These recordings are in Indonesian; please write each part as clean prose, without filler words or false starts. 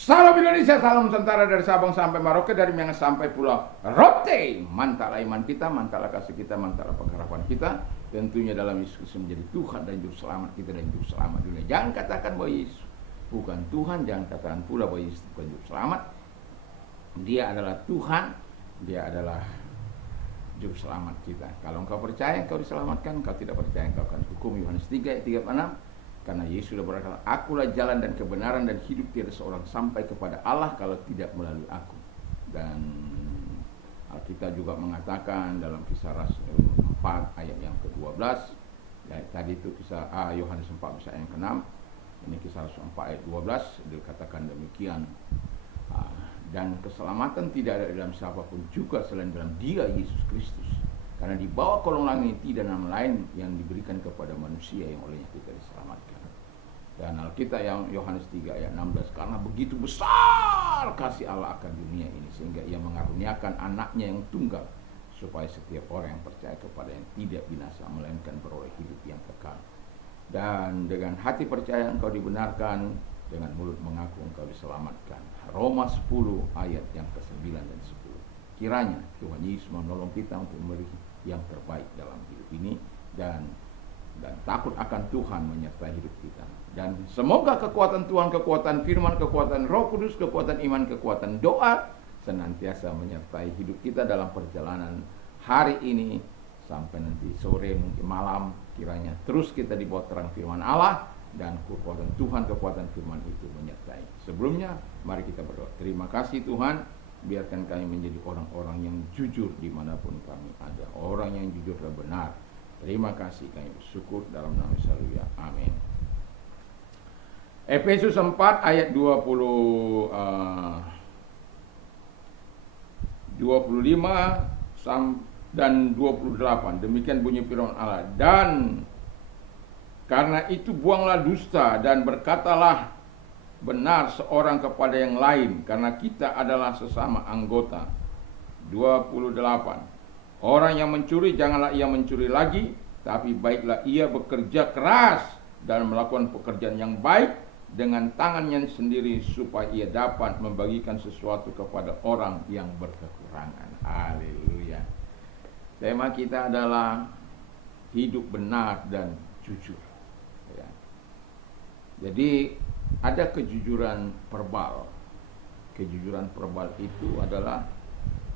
Salam Indonesia, salam Nusantara, dari Sabang sampai Merauke, dari Miangas sampai Pulau Rote. Mantaplah iman kita, mantaplah kasih kita, mantaplah pengharapan kita. Tentunya dalam Yesus Kristus menjadi Tuhan dan Juru Selamat kita dan Juru Selamat dunia. Jangan katakan bahwa Yesus bukan Tuhan, jangan katakan pula bahwa Yesus bukan Juru Selamat. Dia adalah Tuhan, dia adalah Juru Selamat kita. Kalau engkau percaya engkau diselamatkan, engkau tidak percaya engkau akan hukum. Yohanes 3 ayat 36. Karena Yesus sudah berkata, akulah jalan dan kebenaran dan hidup, tiada seorang sampai kepada Allah kalau tidak melalui aku. Dan Alkitab juga mengatakan dalam Kisah Rasul 4 ayat yang ke-12, ya, tadi itu kisah Yohanes 4 ayat yang ke-6, ini Kisah Rasul 4 ayat 12 dikatakan demikian. Dan keselamatan tidak ada dalam siapapun juga selain dalam Dia Yesus Kristus. Karena di bawah kolong langit tidak nama lain yang diberikan kepada manusia yang olehnya kita diselamatkan. Dan Alkitab yang Yohanes 3 ayat 16, karena begitu besar kasih Allah akan dunia ini, sehingga Ia mengaruniakan anaknya yang tunggal, supaya setiap orang yang percaya kepada yang tidak binasa, melainkan beroleh hidup yang kekal. Dan dengan hati percaya engkau dibenarkan, dengan mulut mengaku engkau diselamatkan. Roma 10 ayat yang ke-9 dan 10. Kiranya Tuhan Yesus menolong kita untuk memberi yang terbaik dalam hidup ini, dan takut akan Tuhan menyertai hidup kita. Dan semoga kekuatan Tuhan, kekuatan firman, kekuatan Roh Kudus, kekuatan iman, kekuatan doa senantiasa menyertai hidup kita dalam perjalanan hari ini sampai nanti sore, mungkin malam. Kiranya terus kita dibawa terang firman Allah, dan kekuatan Tuhan, kekuatan firman itu menyertai. Sebelumnya mari kita berdoa. Terima kasih Tuhan, biarkan kami menjadi orang-orang yang jujur dimanapun kami ada, orang yang jujur dan benar. Terima kasih, kami bersyukur dalam nama Yesus. Haleluya. Amin. Efesus 4 ayat 25 dan 28. Demikian bunyi firman Allah. Dan karena itu buanglah dusta dan berkatalah benar seorang kepada yang lain, karena kita adalah sesama anggota. 28. Orang yang mencuri, janganlah ia mencuri lagi, tapi baiklah ia bekerja keras dan melakukan pekerjaan yang baik dengan tangannya sendiri, supaya ia dapat membagikan sesuatu kepada orang yang berkekurangan. Haleluya. Tema kita adalah hidup benar dan jujur. Ya. Jadi ada kejujuran verbal. Kejujuran verbal itu adalah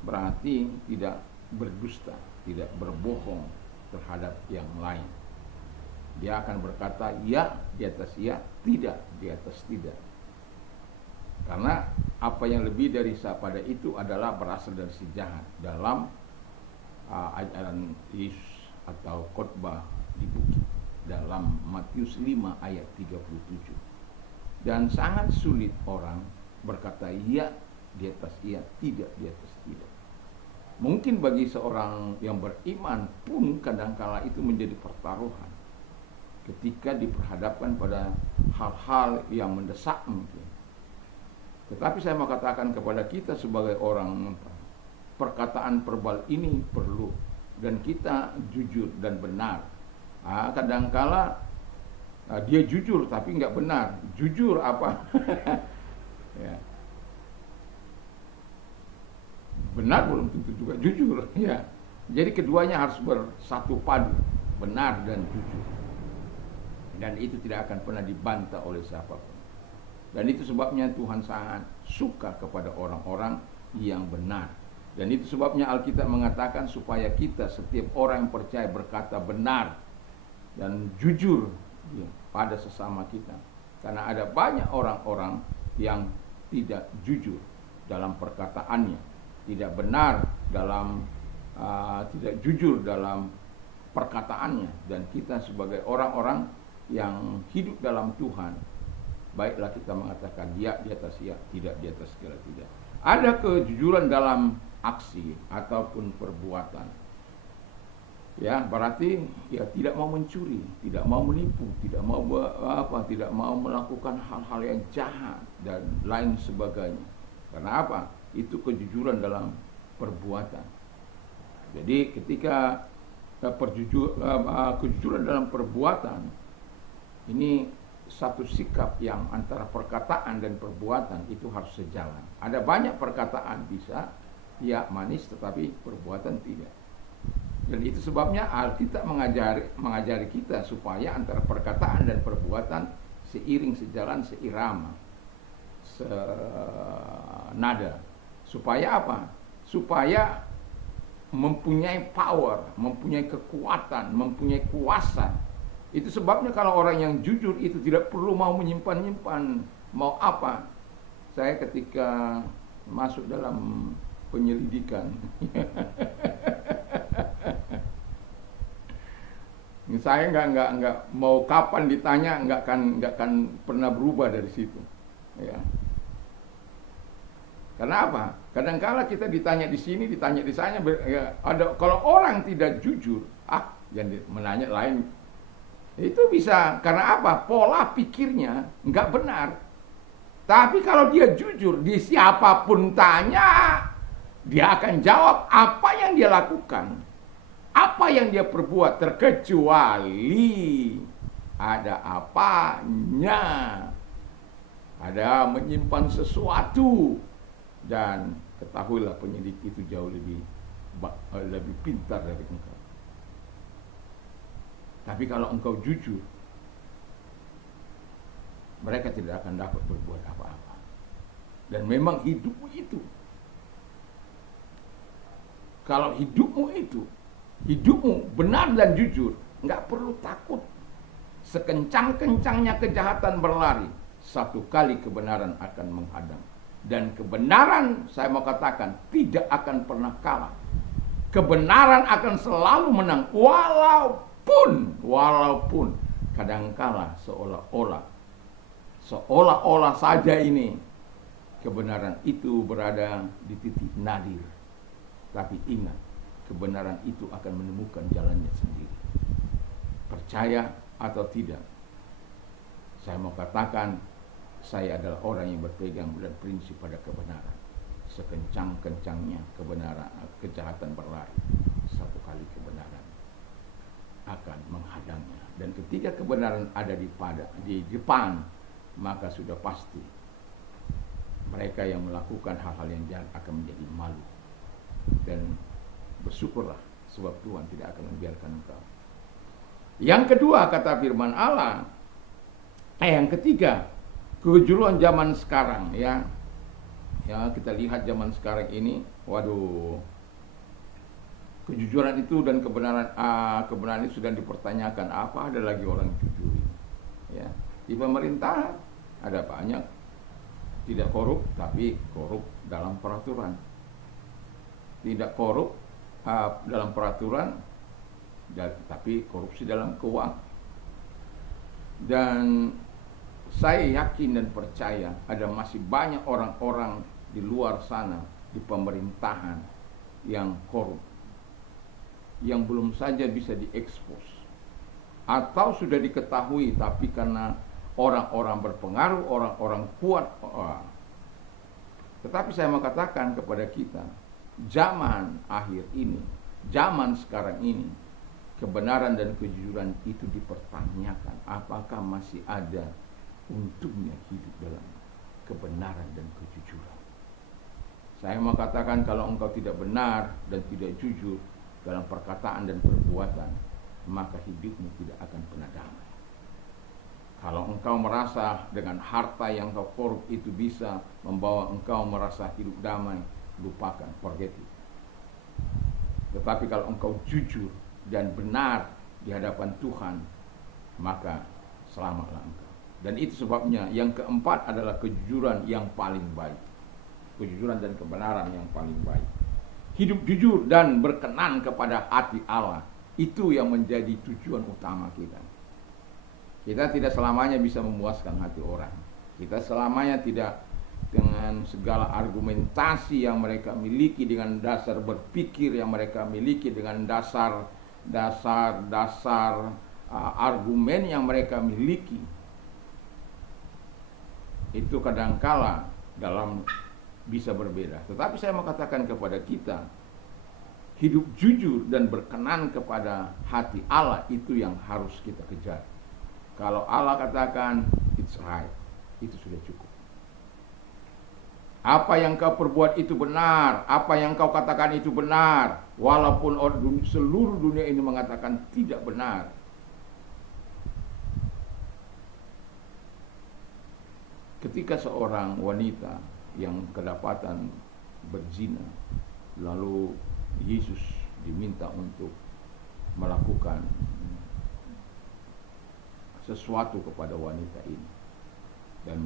berarti tidak berdusta, tidak berbohong terhadap yang lain. Dia akan berkata ya di atas ya, tidak di atas tidak. Karena apa yang lebih dari pada itu adalah berasal dari si jahat. Dalam ajaran Yesus atau khotbah di bukit dalam Matius 5 ayat 37. Dan sangat sulit orang berkata ya di atas ya, tidak di atas tidak. Mungkin bagi seorang yang beriman pun kadangkala itu menjadi pertaruhan ketika diperhadapkan pada hal-hal yang mendesak mungkin. Tetapi saya mau katakan kepada kita sebagai orang, perkataan verbal ini perlu, dan kita jujur dan benar. Kadangkala dia jujur tapi nggak benar. Jujur apa? Ya. Benar belum tentu juga jujur, ya. Jadi keduanya harus bersatu padu, benar dan jujur. Dan itu tidak akan pernah dibantah oleh siapapun. Dan itu sebabnya Tuhan sangat suka kepada orang-orang yang benar. Dan itu sebabnya Alkitab mengatakan supaya kita, setiap orang yang percaya, berkata benar dan jujur ya, pada sesama kita. Karena ada banyak orang-orang yang tidak jujur dalam perkataannya, tidak benar dalam tidak jujur dalam perkataannya. Dan kita sebagai orang-orang yang hidup dalam Tuhan, baiklah kita mengatakan ya di atas ya, tidak di atas segala tidak. Ada kejujuran dalam aksi ataupun perbuatan. Ya, berarti ya tidak mau mencuri, tidak mau menipu, tidak mau tidak mau melakukan hal-hal yang jahat dan lain sebagainya. Karena apa? Itu kejujuran dalam perbuatan. Jadi ketika kejujuran dalam perbuatan ini satu sikap yang antara perkataan dan perbuatan itu harus sejalan. Ada banyak perkataan bisa ya manis tetapi perbuatan tidak. Dan itu sebabnya Alkitab mengajari kita supaya antara perkataan dan perbuatan seiring, sejalan, seirama, senada. Supaya apa? Supaya mempunyai power, mempunyai kekuatan, mempunyai kuasa. Itu sebabnya kalau orang yang jujur itu tidak perlu mau menyimpan-nyimpan mau apa. Saya ketika masuk dalam penyelidikan saya nggak mau kapan ditanya nggak akan pernah berubah dari situ, ya. Karena apa? Kadang-kala kita ditanya di sini, ditanya di sana, ya, ada kalau orang tidak jujur, jangan menanya lain. Itu bisa karena apa? Pola pikirnya nggak benar. Tapi kalau dia jujur, di siapapun tanya, dia akan jawab apa yang dia lakukan, apa yang dia perbuat, terkecuali ada apanya, ada menyimpan sesuatu. Dan ketahuilah penyidik itu jauh lebih pintar dari engkau. Tapi kalau engkau jujur, mereka tidak akan dapat berbuat apa-apa. Dan memang hidupmu itu, kalau hidupmu benar dan jujur, nggak perlu takut. Sekencang-kencangnya kejahatan berlari, satu kali kebenaran akan menghadang. Dan kebenaran, saya mau katakan, tidak akan pernah kalah. Kebenaran akan selalu menang, walaupun kadangkala seolah-olah saja ini kebenaran itu berada di titik nadir. Tapi ingat, kebenaran itu akan menemukan jalannya sendiri. Percaya atau tidak, saya mau katakan, saya adalah orang yang berpegang dan prinsip pada kebenaran. Sekencang-kencangnya kebenaran, kejahatan berlari, satu kali kebenaran akan menghadangnya. Dan ketika kebenaran ada di depan, maka sudah pasti mereka yang melakukan hal-hal yang jahat akan menjadi malu. Dan bersyukurlah sebab Tuhan tidak akan membiarkan engkau. Yang kedua kata firman Allah, yang ketiga, kejujuran zaman sekarang, ya. Ya, kita lihat zaman sekarang ini, waduh, kejujuran itu dan kebenaran itu sudah dipertanyakan. Apa ada lagi orang jujur ini? Ya, di pemerintah ada banyak tidak korup, tapi korup dalam peraturan. Tidak korup dalam peraturan, tapi korupsi dalam keuangan. Dan saya yakin dan percaya ada masih banyak orang-orang di luar sana, di pemerintahan yang korup, yang belum saja bisa diekspos, atau sudah diketahui tapi karena orang-orang berpengaruh, orang-orang kuat. Tetapi saya mau katakan kepada kita, zaman akhir ini, zaman sekarang ini, kebenaran dan kejujuran itu dipertanyakan. Apakah masih ada untungnya hidup dalam kebenaran dan kejujuran? Saya mau katakan, kalau engkau tidak benar dan tidak jujur dalam perkataan dan perbuatan, maka hidupmu tidak akan pernah damai. Kalau engkau merasa dengan harta yang kau korup itu bisa membawa engkau merasa hidup damai, lupakan, forget it. Tetapi kalau engkau jujur dan benar di hadapan Tuhan, maka selamatlah engkau. Dan itu sebabnya yang keempat adalah kejujuran yang paling baik. Kejujuran dan kebenaran yang paling baik. Hidup jujur dan berkenan kepada hati Allah, itu yang menjadi tujuan utama kita. Kita tidak selamanya bisa memuaskan hati orang. Kita selamanya tidak dengan segala argumentasi yang mereka miliki, dengan dasar berpikir yang mereka miliki, dengan dasar argumen yang mereka miliki. Itu kadangkala dalam bisa berbeda. Tetapi saya mau katakan kepada kita, hidup jujur dan berkenan kepada hati Allah itu yang harus kita kejar. Kalau Allah katakan it's right, itu sudah cukup. Apa yang kau perbuat itu benar, apa yang kau katakan itu benar, walaupun seluruh dunia ini mengatakan tidak benar. Ketika seorang wanita yang kedapatan berzina, lalu Yesus diminta untuk melakukan sesuatu kepada wanita ini, dan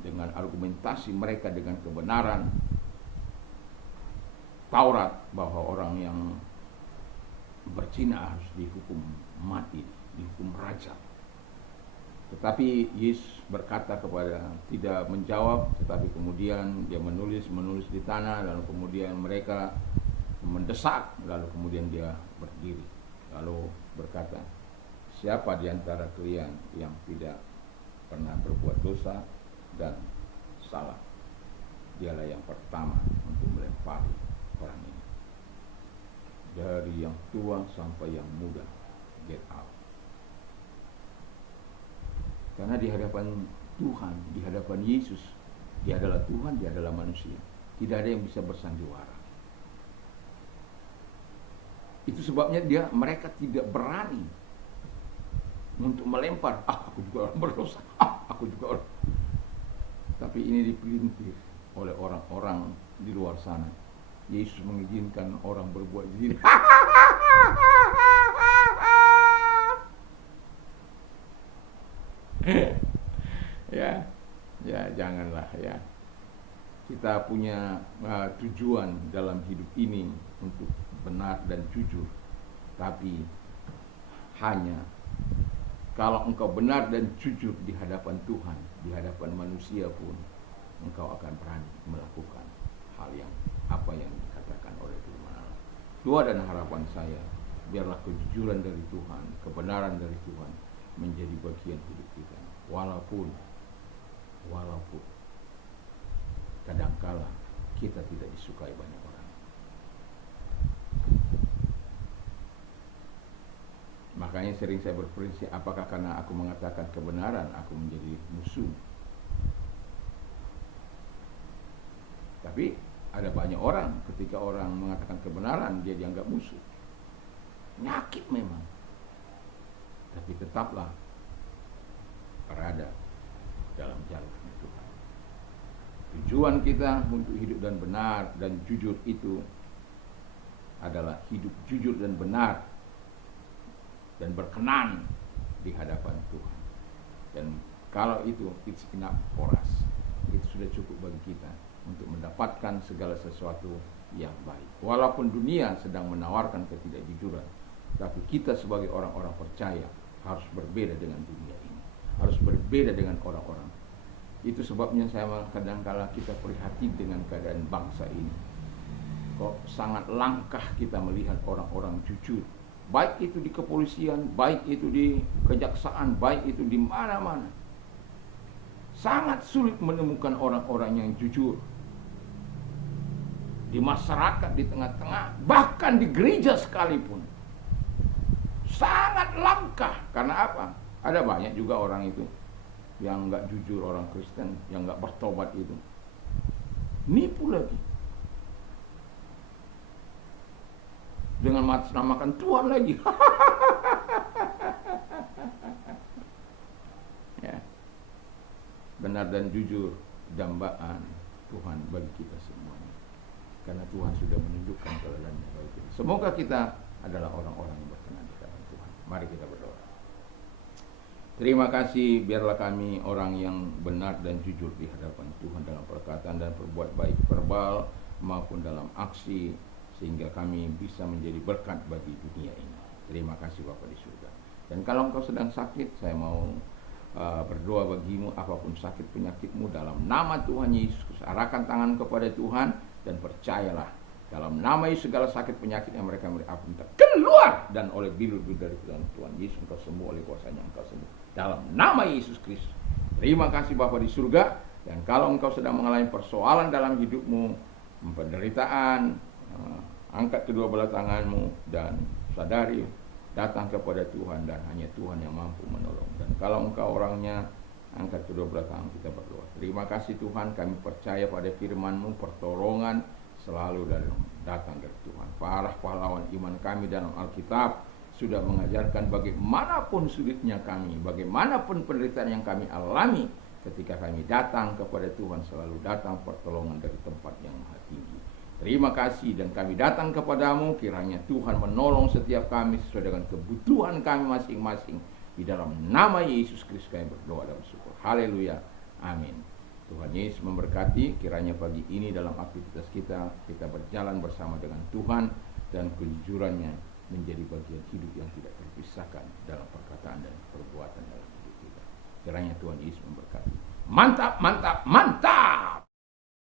dengan argumentasi mereka dengan kebenaran Taurat bahwa orang yang berzina harus dihukum mati, dihukum rajam. Tetapi Yesus berkata tidak menjawab, tetapi kemudian dia menulis di tanah, lalu kemudian mereka mendesak, lalu kemudian dia berdiri lalu berkata, siapa di antara kalian yang tidak pernah berbuat dosa dan salah, dialah yang pertama untuk melempari orang ini. Dari yang tua sampai yang muda, get out. Karena di hadapan Tuhan, di hadapan Yesus, dia adalah Tuhan, dia adalah manusia. Tidak ada yang bisa bersandiwara. Itu sebabnya mereka tidak berani untuk melempar. Aku juga orang berdosa. Aku juga orang. Tapi ini dipelintir oleh orang-orang di luar sana. Yesus mengizinkan orang berbuat zina. Ya, janganlah ya. Kita punya tujuan dalam hidup ini untuk benar dan jujur. Tapi hanya kalau engkau benar dan jujur di hadapan Tuhan, di hadapan manusia pun, engkau akan berani melakukan hal yang apa yang dikatakan oleh firman Allah. Doa dan harapan saya, biarlah kejujuran dari Tuhan, kebenaran dari Tuhan menjadi bagian hidup kita. Walaupun kadangkala kita tidak disukai banyak orang. Makanya sering saya berprinsip, apakah karena aku mengatakan kebenaran aku menjadi musuh? Tapi ada banyak orang, ketika orang mengatakan kebenaran dia dianggap musuh. Nyakit memang. Tapi tetaplah berada dalam jalur Tuhan. Tujuan kita untuk hidup dan benar dan jujur itu adalah hidup jujur dan benar dan berkenan di hadapan Tuhan. Dan kalau itu, it's enough for us. Itu sudah cukup bagi kita untuk mendapatkan segala sesuatu yang baik. Walaupun dunia sedang menawarkan ketidakjujuran, tapi kita sebagai orang-orang percaya harus berbeda dengan dunia ini, harus berbeda dengan orang-orang. Itu sebabnya saya kadang-kala kita prihatin dengan keadaan bangsa ini. Kok sangat langkah kita melihat orang-orang jujur, baik itu di kepolisian, baik itu di kejaksaan, baik itu di mana-mana. Sangat sulit menemukan orang-orang yang jujur di masyarakat, di tengah-tengah, bahkan di gereja sekalipun. Sangat langka. Karena apa? Ada banyak juga orang itu yang enggak jujur, orang Kristen yang enggak bertobat itu. Nipu lagi. Dengan mengatasnamakan Tuhan lagi. Ya. Benar dan jujur dambaan Tuhan bagi kita semuanya. Karena Tuhan sudah menunjukkan teladannya bagi kita. Semoga kita adalah orang-orang yang berkenan di hadapan Tuhan. Mari kita berdoa. Terima kasih, biarlah kami orang yang benar dan jujur di hadapan Tuhan dalam perkataan dan perbuat baik verbal maupun dalam aksi, sehingga kami bisa menjadi berkat bagi dunia ini. Terima kasih Bapa di surga. Dan kalau engkau sedang sakit, saya mau berdoa bagimu, apapun sakit penyakitmu, dalam nama Tuhan Yesus, arahkan tangan kepada Tuhan dan percayalah, dalam nama Yesus segala sakit penyakit yang mereka minta keluar, dan oleh bilu-bilu dari Tuhan Yesus engkau sembuh, oleh kuasanya engkau sembuh dalam nama Yesus Kristus. Terima kasih Bapa di surga. Dan kalau engkau sedang mengalami persoalan dalam hidupmu, penderitaan, angkat kedua belah tanganmu dan sadari datang kepada Tuhan dan hanya Tuhan yang mampu menolong. Dan kalau engkau orangnya, angkat kedua belah tangan kita berdoa. Terima kasih Tuhan, kami percaya pada firman-Mu, pertolongan selalu datang dari Tuhan. Para pahlawan iman kami dalam Alkitab sudah mengajarkan bagaimanapun sulitnya kami, bagaimanapun penderitaan yang kami alami, ketika kami datang kepada Tuhan selalu datang pertolongan dari tempat yang maha tinggi. Terima kasih, dan kami datang kepadamu, kiranya Tuhan menolong setiap kami sesuai dengan kebutuhan kami masing-masing. Di dalam nama Yesus Kristus kami berdoa dan bersyukur. Haleluya. Amin. Tuhan Yesus memberkati. Kiranya pagi ini dalam aktivitas kita berjalan bersama dengan Tuhan, dan kejujurannya menjadi bagian hidup yang tidak terpisahkan dalam perkataan dan perbuatan dalam hidup kita. Kiranya Tuhan Yesus memberkati. Mantap, mantap, mantap.